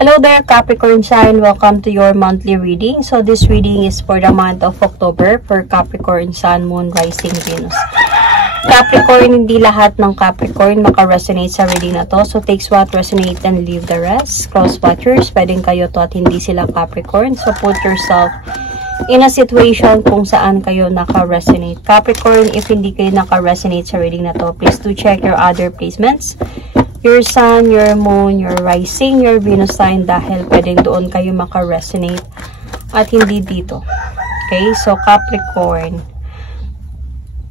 Hello there, Capricorn sign. Welcome to your monthly reading. So this reading is for the month of October for Capricorn Sun, Moon, Rising, Venus. Capricorn, hindi lahat ng Capricorn maka-resonate sa reading na to. So takes what resonate and leave the rest. Cross watchers, pwedeng kayo to at hindi sila Capricorn. So put yourself in a situation kung saan kayo naka-resonate. Capricorn, if hindi kayo naka-resonate sa reading na to, please do check your other placements. Your Sun, your Moon, your Rising, your Venus sign, dahil pwedeng doon kayo maka-resonate at hindi dito. Okay? So, Capricorn,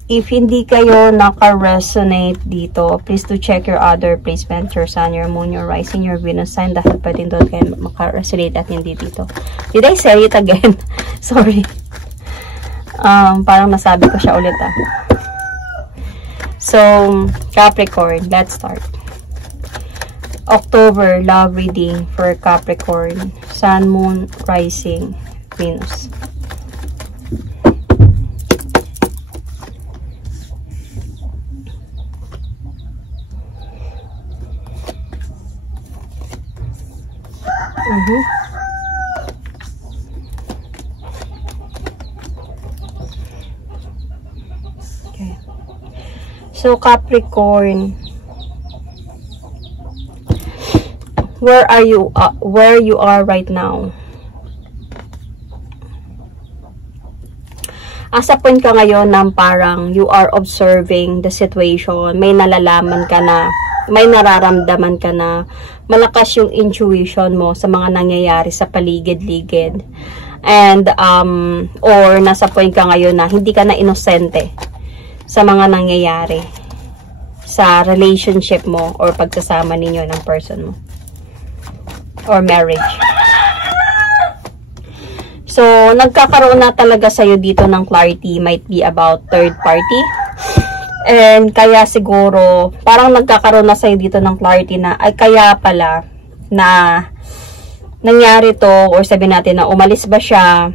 if hindi kayo naka-resonate dito, please do check your other placement, your Sun, your Moon, your Rising, your Venus sign, dahil pwedeng doon kayo maka-resonate at hindi dito. Did I say it again? Sorry. Parang nasabi ko siya ulit So, Capricorn, let's start. October love reading for Capricorn, Sun, Moon, Rising, Venus. Okay. So Capricorn, where you are right now. Asa point ka ngayon ng parang you are observing the situation, may nalalaman ka na, may nararamdaman ka na, malakas yung intuition mo sa mga nangyayari sa paligid-ligid. And or nasa point ka ngayon na hindi ka na inosente sa mga nangyayari sa relationship mo or pagsasama ninyo ng person mo or marriage. So, nagkakaroon na talaga sa'yo dito ng clarity, might be about third party. And kaya siguro, parang nagkakaroon na sa'yo dito ng clarity na, ay kaya pala na nangyari to, or sabihin natin na umalis ba siya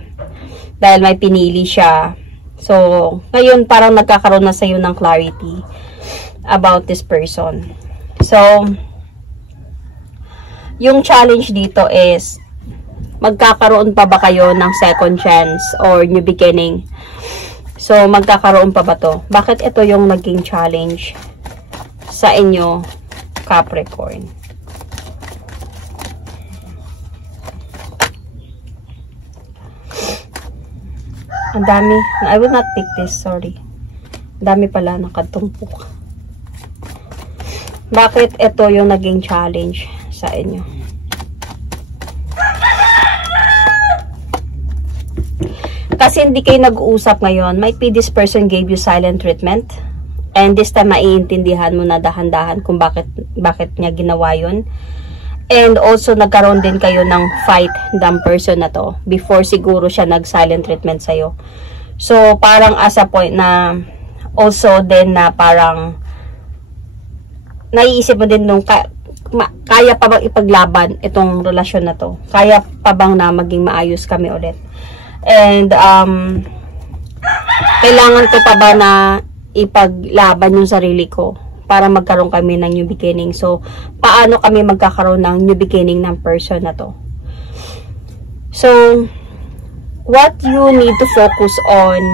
dahil may pinili siya. So, ngayon parang nagkakaroon na sa'yo ng clarity about this person. So, yung challenge dito is, magkakaroon pa ba kayo ng second chance or new beginning? So, magkakaroon pa ba to? Bakit ito yung naging challenge sa inyo, Capricorn? Ang dami. I will not pick this, sorry. Ang dami pala nakatumpok. Bakit ito yung naging challenge sa inyo? Kasi hindi kayo nag-uusap ngayon. Might be this person gave you silent treatment. And this time, maiintindihan mo na dahan-dahan kung bakit niya ginawa yun. And also, nagkaroon din kayo ng fight ng person na to before siguro siya nag-silent treatment sa'yo. So, parang as a point na also din na parang naiisip mo din nung kaya pa bang ipaglaban itong relasyon na to? Kaya pa bang na maging maayos kami ulit? And, kailangan ko pa ba na ipaglaban yung sarili ko para magkaroon kami ng new beginning? So, paano kami magkakaroon ng new beginning ng person na to? So, what you need to focus on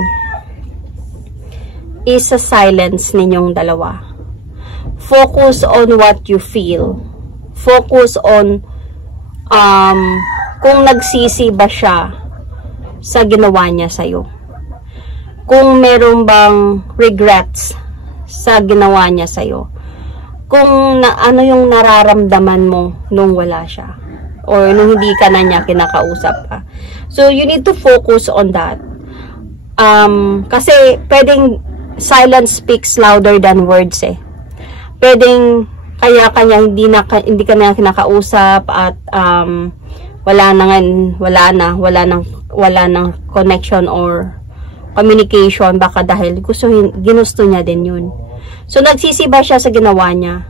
is sa silence ninyong dalawa. Focus on what you feel. Focus on kung nagsisi ba siya sa ginawa niya sa'yo. Kung meron bang regrets sa ginawa niya sa'yo. Kung ano yung nararamdaman mo nung wala siya. Or nung hindi ka na niya kinakausap ka. So, you need to focus on that. Kasi, pwedeng silence speaks louder than words eh. Pwedeng kaya kanya hindi ka na kinakausap at wala nang connection or communication, baka dahil ginusto niya din yun. So nagsisi ba siya sa ginawa niya?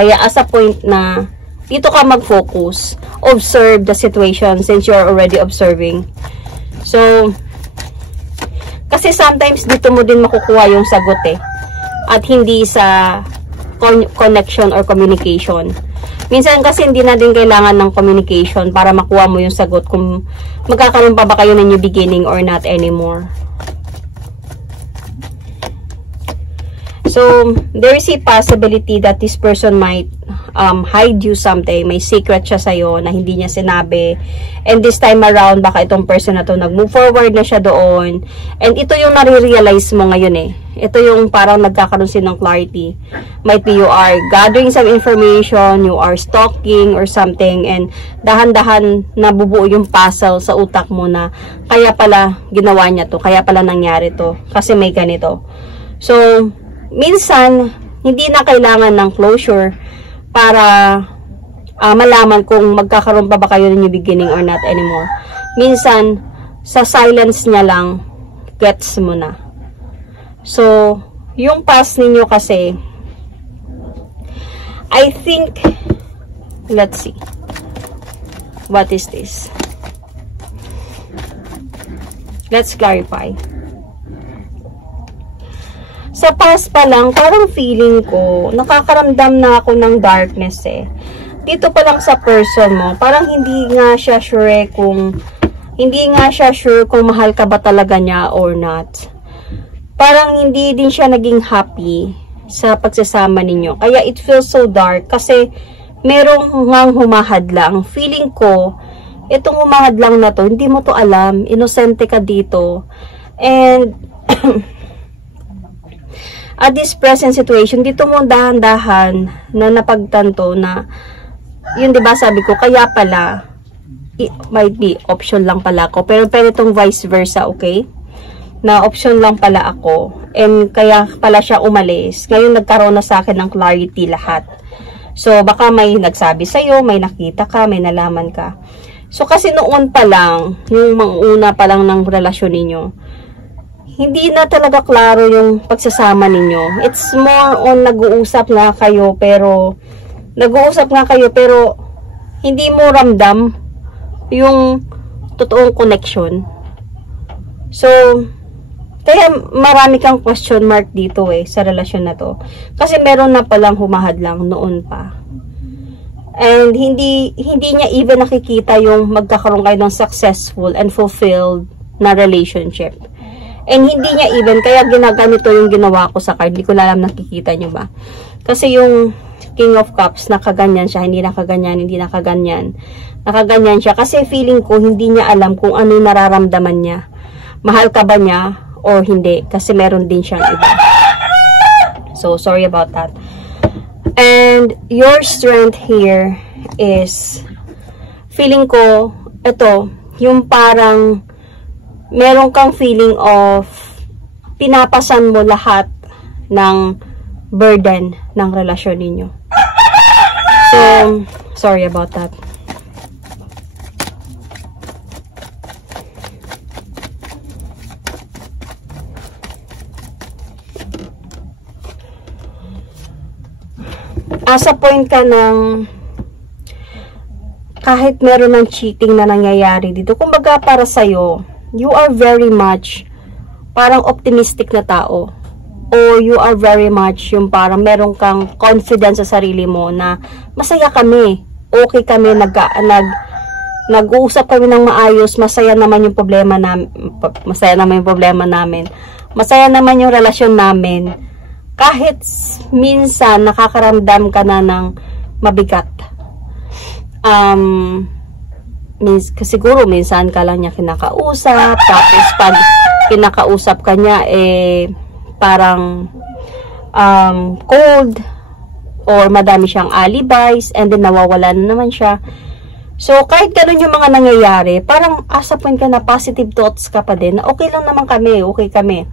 Kaya as a point na dito ka mag-focus, observe the situation since you're already observing. So kasi sometimes dito mo din makukuha yung sagot eh. At hindi sa connection or communication. Minsan kasi hindi na din kailangan ng communication para makuha mo yung sagot kung magkakaroon pa ba kayo ng new beginning or not anymore. So, there is a possibility that this person might hide you something. May secret siya sa'yo na hindi niya sinabi. And this time around, baka itong person na to nag-move forward na siya doon. And ito yung nare-realize mo ngayon eh. Ito yung parang nagkakaroon sin ng clarity. Might be you are gathering some information, you are stalking or something, and dahan-dahan nabubuo yung puzzle sa utak mo na kaya pala ginawa niya to, kaya pala nangyari to, kasi may ganito. So, minsan, hindi na kailangan ng closure para malaman kung magkakaroon pa ba kayo ng new beginning or not anymore. Minsan, sa silence niya lang, gets mo na. So, yung past ninyo kasi, I think, let's see. What is this? Let's clarify. Sa past pa lang, parang feeling ko, nakakaramdam na ako ng darkness eh. Dito pa lang sa person mo, parang hindi nga siya sure kung mahal ka ba talaga niya or not. Parang hindi din siya naging happy sa pagsasama ninyo. Kaya it feels so dark kasi merong ngang humahadlang. Feeling ko, itong humahadlang na to, hindi mo to alam. Inosente ka dito. And at this present situation, dito mo dahan-dahan na napagtanto na, yun diba sabi ko, kaya pala, it might be, option lang pala ako. Pero pwede itong vice versa, okay? Na option lang pala ako. And kaya pala siya umalis. Ngayon nagkaroon na sa akin ng clarity lahat. So, baka may nagsabi sa'yo, may nakita ka, may nalaman ka. So, kasi noon pa lang, yung una pa lang ng relasyon ninyo, hindi na talaga klaro yung pagsasama ninyo. It's more on nag-uusap nga kayo pero hindi mo ramdam yung totoong connection. So, kaya marami kang question mark dito eh sa relasyon na to. Kasi meron na palang humahadlang noon pa. And hindi niya even nakikita yung magkakaroon kayo ng successful and fulfilled na relationship. And hindi niya even, kaya ginaganito yung ginawa ko sa card. Hindi ko na alam, nakikita nyo ba? Kasi yung King of Cups, nakaganyan siya, hindi nakaganyan. Nakaganyan siya. Kasi feeling ko, hindi niya alam kung ano yung nararamdaman niya. Mahal ka ba niya or hindi? Kasi meron din siyang iba. So, sorry about that. And your strength here is, feeling ko, ito, yung parang, meron kang feeling of pinapasan mo lahat ng burden ng relasyon ninyo. So, sorry about that. Asa point ka ng kahit meron ng cheating na nangyayari dito, kumbaga para sa'yo, you are very much parang optimistic na tao. Or you are very much yung parang meron kang confidence sa sarili mo na masaya kami. Okay kami, nag-uusap kami ng maayos, masaya naman yung problema namin. Masaya naman yung relasyon namin. Kahit minsan nakakaramdam ka na ng mabigat. Siguro minsan ka lang niya kinakausap, tapos pag kinakausap ka niya parang cold or madami siyang alibis and then nawawala na naman siya. So kahit ganun yung mga nangyayari, parang asa point ka na positive thoughts ka pa din na okay lang naman kami, okay kami.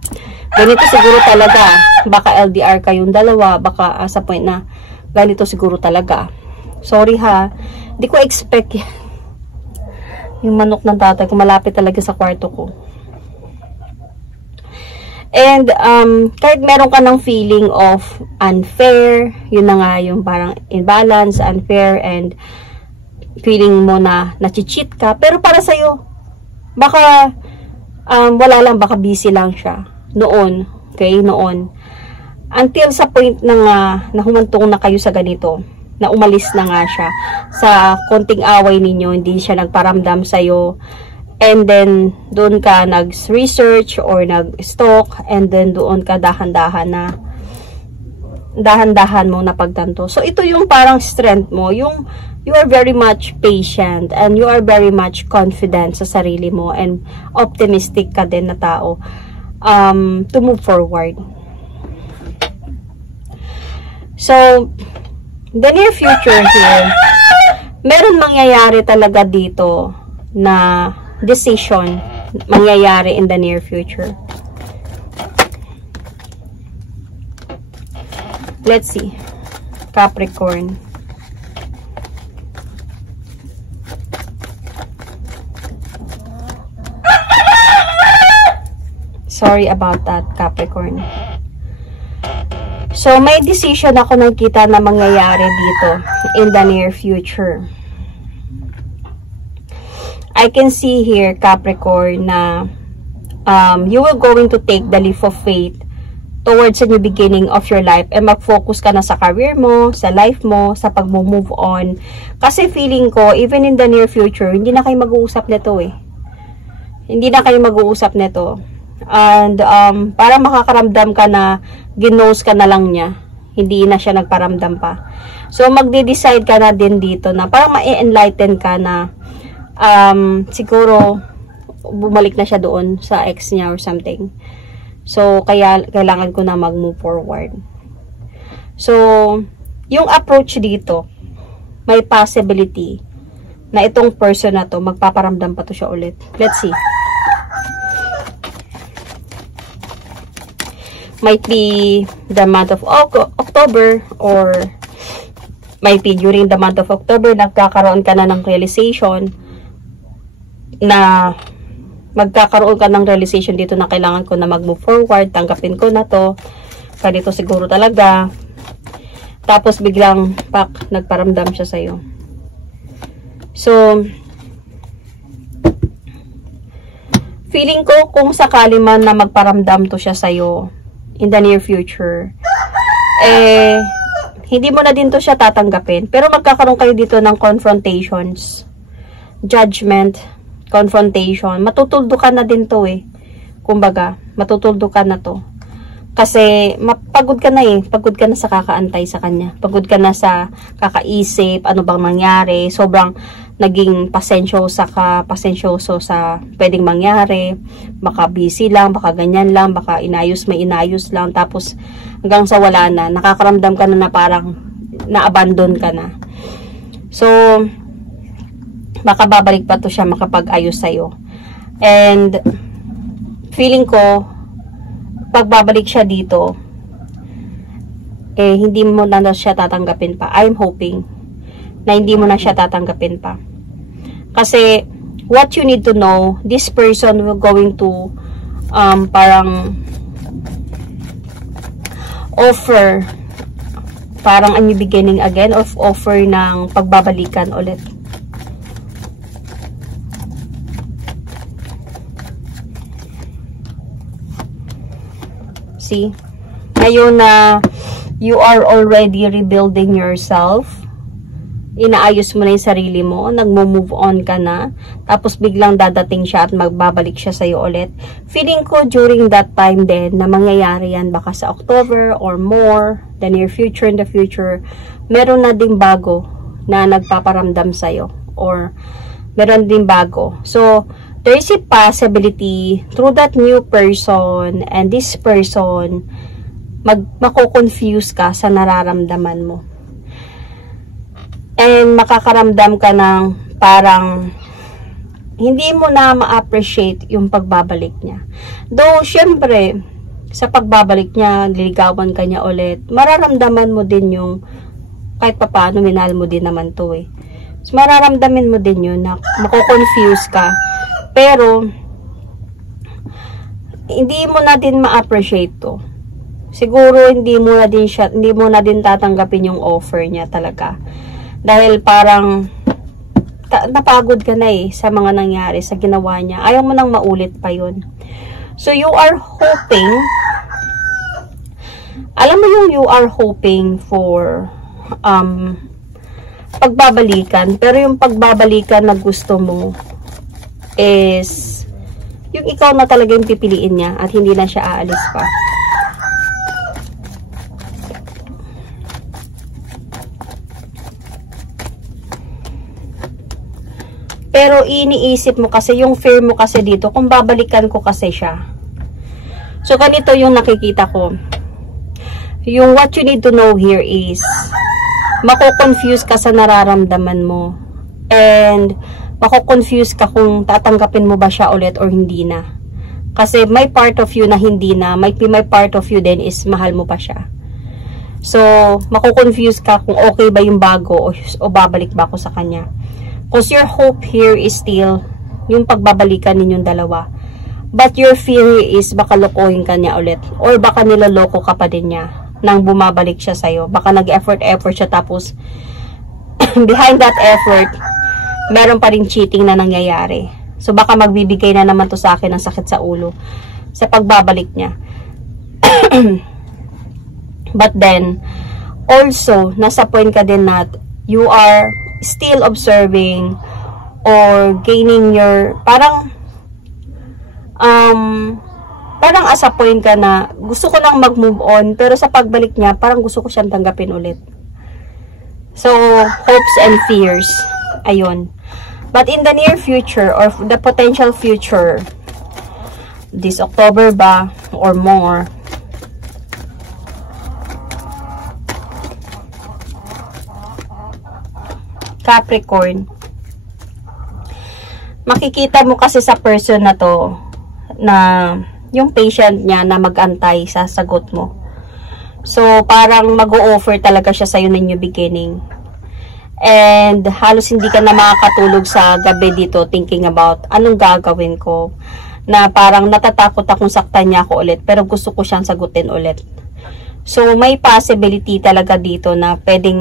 Ganito siguro talaga, baka LDR kayong dalawa, baka asa point na ganito siguro talaga. Sorry ha, di ko expect yan. Yung manok ng tatay ko, malapit talaga sa kwarto ko. And, kahit meron ka ng feeling of unfair, yun na nga yung parang imbalance, unfair, and feeling mo na nachicheat ka. Pero para sa'yo, baka, wala lang, baka busy lang siya. Noon, okay, noon. until sa point na humantong na kayo sa ganito, na umalis na nga siya. Sa konting away ninyo, hindi siya nagparamdam sa'yo. And then, doon ka nag-research or nag-stalk. And then, doon ka dahan-dahan mo napagtanto. So, ito yung parang strength mo. Yung, you are very much patient and you are very much confident sa sarili mo and optimistic ka din na tao to move forward. So, the near future here, meron mangyayari talaga dito na decision mangyayari in the near future. Let's see. Capricorn. Sorry about that, Capricorn. So, may decision ako nakita na mangyayari dito in the near future. I can see here, Capricorn, na you will going to take the leap of faith towards a new beginning of your life and mag-focus ka na sa career mo, sa life mo, sa pag-move on. Kasi feeling ko, even in the near future, hindi na kayo mag-uusap nito eh. Hindi na kayo mag-uusap nito. And para makakaramdam ka na ginose ka na lang niya, hindi na siya nagparamdam pa. So magde-decide ka na din dito na parang ma-enlighten ka na siguro bumalik na siya doon sa ex niya or something. So kaya kailangan ko na mag-move forward. So yung approach dito, may possibility na itong person na to magpaparamdam pa to siya ulit. Let's see. Might be the month of October or might be during the month of October nagkakaroon ka na ng realization na magkakaroon ka ng realization dito na kailangan ko na mag-move forward, tanggapin ko na to, ganito siguro talaga. Tapos biglang nagparamdam siya sa'yo. So feeling ko kung sakali man na magparamdam to siya sa'yo in the near future, hindi mo na din to siya tatanggapin. Pero magkakaroon kayo dito ng confrontations, judgment, confrontation. Matutuldo ka na din to eh. Kumbaga, matutuldo ka na to. Kasi, pagod ka na eh. Pagod ka na sa kakaantay sa kanya. Pagod ka na sa kakaisip, ano bang nangyari. Sobrang naging pasensyoso sa pwedeng mangyari. Baka busy lang, baka ganyan lang, baka may inayos lang. Tapos, hanggang sa wala na, nakakaramdam ka na parang na-abandon ka na. So, baka babalik pa to siya makapag-ayos sa'yo. And, feeling ko, pagbabalik siya dito, hindi mo na siya tatanggapin pa. I'm hoping na hindi mo na siya tatanggapin pa. Kasi, what you need to know, this person will going to parang offer parang a new beginning again, of offer ng pagbabalikan ulit. See? Ngayon na you are already rebuilding yourself, inaayos mo na yung sarili mo, nagmo-move on ka na, tapos biglang dadating siya at magbabalik siya sa'yo ulit. Feeling ko during that time din na mangyayari yan baka sa October or more, the near future, in the future, meron na ding bago na nagpaparamdam sa'yo or meron din bago. So, there is a possibility through that new person and this person, mako-confuse ka sa nararamdaman mo. And makakaramdam ka ng parang hindi mo na ma-appreciate yung pagbabalik niya. Though, syempre, sa pagbabalik niya, liligawan ka niya ulit, mararamdaman mo din yung kahit papaano, minahal mo din naman to eh. So, mararamdamin mo din yun na mako-confuse ka. Pero, hindi mo na din ma-appreciate to. Siguro, hindi mo na din tatanggapin yung offer niya talaga. Dahil parang, napagod ka na eh, sa mga nangyari, sa ginawa niya. Ayaw mo nang maulit pa yun. So, you are hoping, Alam mo yung you are hoping for pagbabalikan, pero yung pagbabalikan na gusto mo is yung ikaw na talaga yung pipiliin niya at hindi na siya aalis pa. Pero iniisip mo kasi, yung fear mo kasi dito, kung babalikan ko kasi siya. So, ganito yung nakikita ko. Yung what you need to know here is, mako-confuse ka sa nararamdaman mo. And, mako-confuse ka kung tatanggapin mo ba siya ulit or hindi na. Kasi may part of you na hindi na, may part of you din is mahal mo pa siya. So, mako-confuse ka kung okay ba yung bago o babalik ba ako sa kanya. Because your hope here is still yung pagbabalikan ninyong dalawa. But your fear is baka lokohin ka niya ulit. Or baka niloloko ka pa din niya nang bumabalik siya sa'yo. Baka nag-effort siya tapos behind that effort, meron pa rin cheating na nangyayari. So baka magbibigay na naman to sa akin ng sakit sa ulo sa pagbabalik niya. But then, also, nasa point ka din na you are still observing or gaining your parang as a point ka na gusto ko lang mag-move on, pero sa pagbalik niya parang gusto ko siyang tanggapin ulit. So hopes and fears, ayun. But in the near future or the potential future, this October ba or more, Capricorn, makikita mo kasi sa person na to na yung patient niya na mag-antay sa sagot mo. So, parang mag-o-offer talaga siya sa'yo ng new beginning. And halos hindi ka na makakatulog sa gabi dito thinking about anong gagawin ko. Na parang natatakot akong saktan niya ako ulit, pero gusto ko siyang sagutin ulit. So, may possibility talaga dito na pwedeng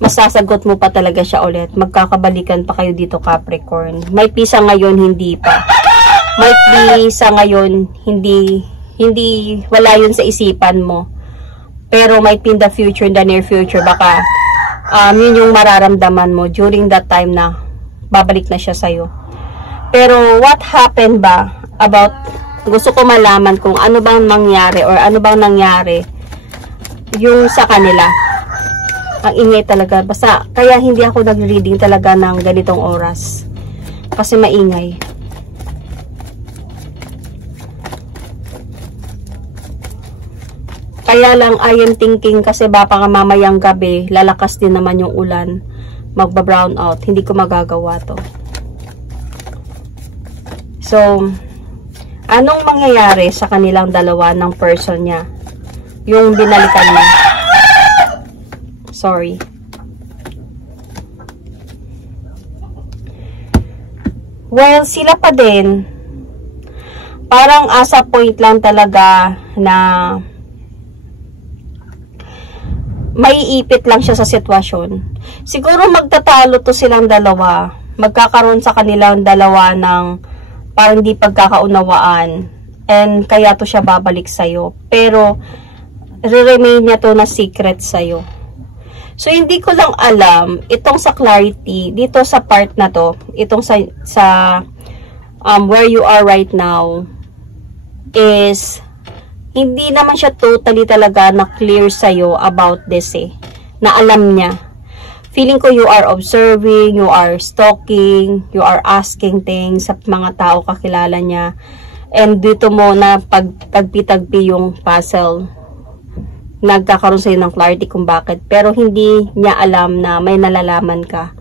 masasagot mo pa talaga siya ulit. Magkakabalikan pa kayo dito, Capricorn. May pisa ngayon, hindi pa. May pisa ngayon, hindi wala yun sa isipan mo. Pero may in the future, in the near future, baka yun yung mararamdaman mo during that time na babalik na siya sa'yo. Pero what happened ba about, gusto ko malaman kung ano bang mangyari or ano bang nangyari yung sa kanila. Ang ingay talaga. Basta, kaya hindi ako nag-reading talaga ng ganitong oras. Kasi maingay. Kaya lang, I am thinking kasi baka mamayang gabi, lalakas din naman yung ulan. Magba-brown out. Hindi ko magagawa to. So, anong mangyayari sa kanilang dalawa ng person niya? Yung binalikan niya. Sorry. Well, sila pa din. Parang asa point lang talaga na maiipit lang siya sa sitwasyon. Siguro magtatalo to silang dalawa. Magkakaroon sa kanilang dalawa ng parang di pagkakaunawaan. And kaya to siya babalik sa'yo. Pero, re-remain niya to na secret sa'yo. So, hindi ko lang alam, itong sa clarity, dito sa part na to, itong sa where you are right now, is, hindi naman siya totally talaga na clear sa'yo about this na alam niya. Feeling ko you are observing, you are stalking, you are asking things sa mga tao kakilala niya, and dito mo na pagtagpi-tagpi yung puzzle. Nagkakaroon sa'yo ng clarity kung bakit. Pero hindi niya alam na may nalalaman ka.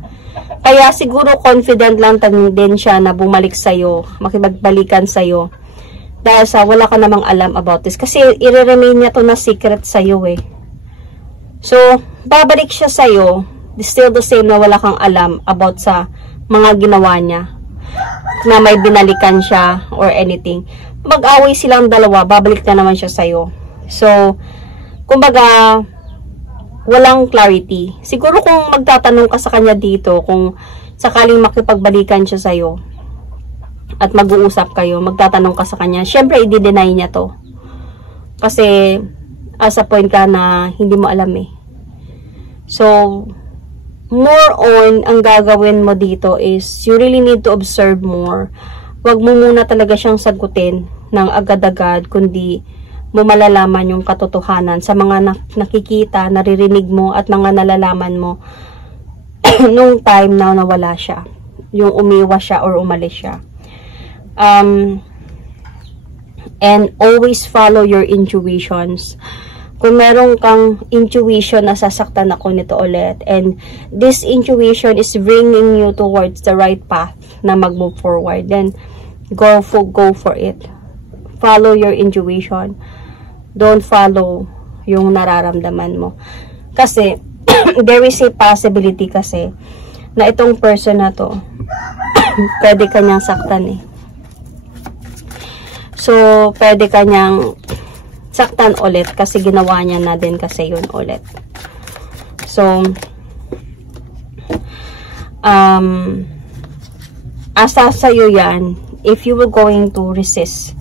Kaya siguro confident lang din siya na bumalik sa'yo, makipagbalikan sa'yo. Dahil sa wala ka namang alam about this. Kasi i-remain niya to na secret sa'yo So, babalik siya sa'yo, still the same na wala kang alam about sa mga ginawa niya. Na may binalikan siya or anything. Mag-away silang dalawa, babalik na naman siya sa'yo. So, kumbaga, walang clarity. Siguro kung magtatanong ka sa kanya dito, kung sakaling makipagbalikan siya sa'yo, at mag-uusap kayo, magtatanong ka sa kanya, syempre i-deny niya to. Kasi, As a point ka na hindi mo alam eh. So, more on, ang gagawin mo dito is, you really need to observe more. Huwag mo muna talaga siyang sagutin ng agad-agad, kundi mo malalaman yung katotohanan sa mga nakikita, naririnig mo, at mga nalalaman mo nung time na nawala siya. Yung umiwas siya or umalis siya. And always follow your intuitions. Kung meron kang intuition na sasaktan ako nito ulit, and this intuition is bringing you towards the right path na mag-move forward, then go for it. Follow your intuition. Don't follow yung nararamdaman mo. Kasi, there is a possibility kasi na itong person na to, pwede kanyang saktan eh. So, pwede kanyang saktan ulit kasi ginawa niya na din kasi yun ulit. So, asa sa'yo yan if you were going to resist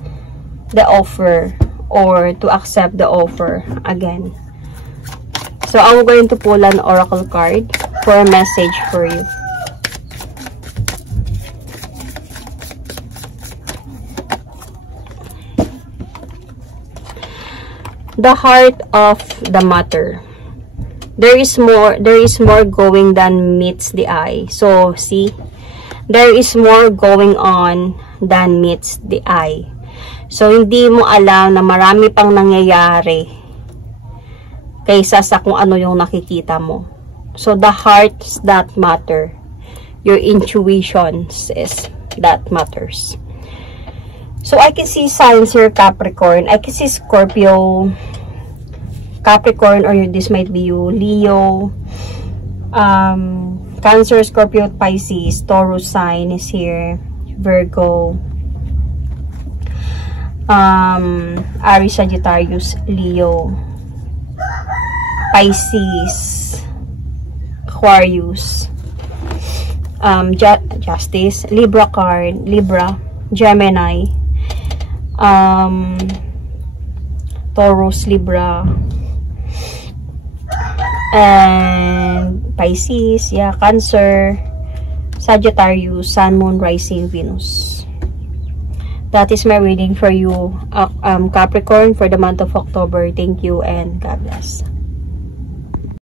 the offer or to accept the offer again. So, I'm going to pull an oracle card for a message for you. The heart of the matter. There is more going than meets the eye. So, see, there is more going on than meets the eye. So, hindi mo alam na marami pang nangyayari kaysa sa kung ano yung nakikita mo. So, the hearts that matter. Your intuitions is that matters. So, I can see signs here, Capricorn. I can see Scorpio, Capricorn, or this might be you, Leo, Cancer, Scorpio, Pisces, Taurus sign is here, Virgo, Aries, Sagittarius, Leo, Pisces, Aquarius, Justice, Libra card, Libra, Gemini, Taurus, Libra, and Pisces, yeah, Cancer, Sagittarius, Sun, Moon, Rising, Venus. That is my reading for you, Capricorn, for the month of October. Thank you and God bless.